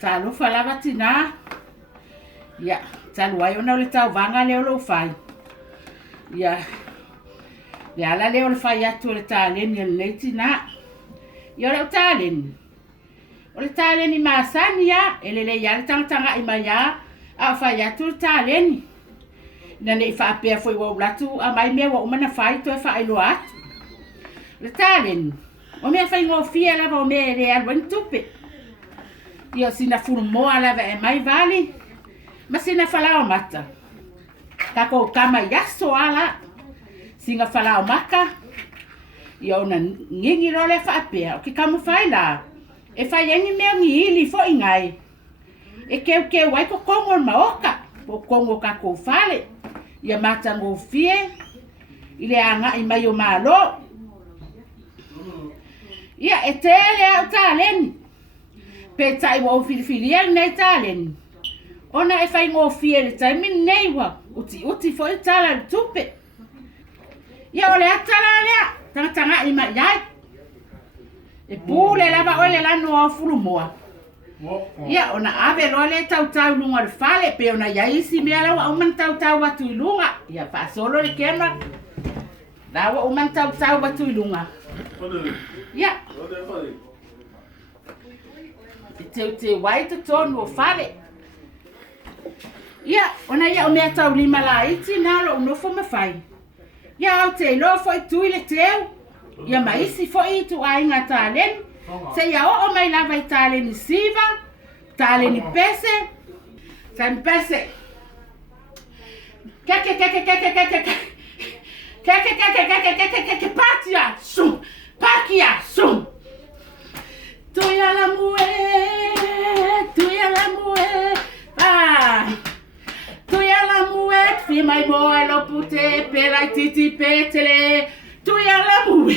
Talo falava tina. Ia, talo ai ona o le tau vanga leo lo fai. Ia, le ala leo le fai atu le Taleni le nei tina. Ia le o Taleni. O le Taleni maasani ia, ele le ia le tanga i mai ia, a fai atu le Taleni. Na ne fa apea foi wa ulatu, a mai mea wa umana fai to e fai lo atu. Le Taleni. O mea fai ngofia lava o mea le alwan tupe. Ia sina furu moa lava e mai vali. Ma sina falao mata. Kako kama yaso ala. Singa falao maka. Ia ona ngingi role fa apea. O ki kamu fai la. E fai engi mea ngi ili fo ingai. E keu wai ko kongo maoka. Po kongo kako fale. Ia mata ngofie. Ile anga i mai o malo. Ia e tele au Taleni. Pe tai wa o filifilia nei Taleni. Ona e fai ngofie le tai min nei wa. Uti fo i tala le tupe. Ia ole a Talenia. Tanga i mai iai. E pule lava ole lanu o furu moa. Ia ona ave role tau lunga le fale. Pe ona iaisi mea lawa uman tau watu i lunga. Ia pa solo le kema. Lawa uman tau watu i lunga. Ia. Te wai te tonu o fale. Ia, ona ia o mea tau lima la iti nalo unofo mawhai. Ia au te lofo i tui le teu. Ia maisi fo i tu ainga Taleni. Se ia o mai lava i Taleni siva. Taleni pese. Taleni pese. Patia sum. Pakia sum. Tuia la mue. Tuia la mue. Fi mai moe lo pute pelai titi petele. Tuia la mue.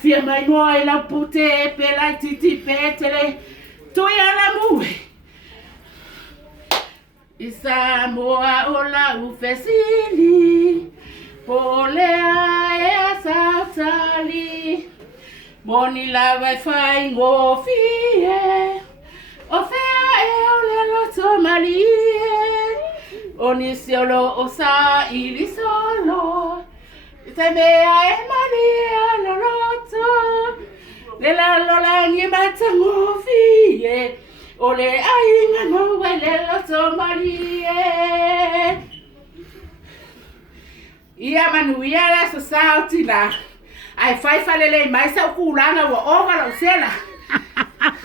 Fi mai moe lo pute pelai titi petele. Tuia la mue. I Samoa o la ufesili. Polea e a sautali. Boni lava e fai ngofie. O fea e o le loto malie. Oni siolo o sa ili solo. Te mea e malia lo loto. Le la lola ngi mata ngofie. O le ainga no e le loto malie. Ia manuia la so sauti la. Ai fai falele mai sa kulanga wa ova la sela.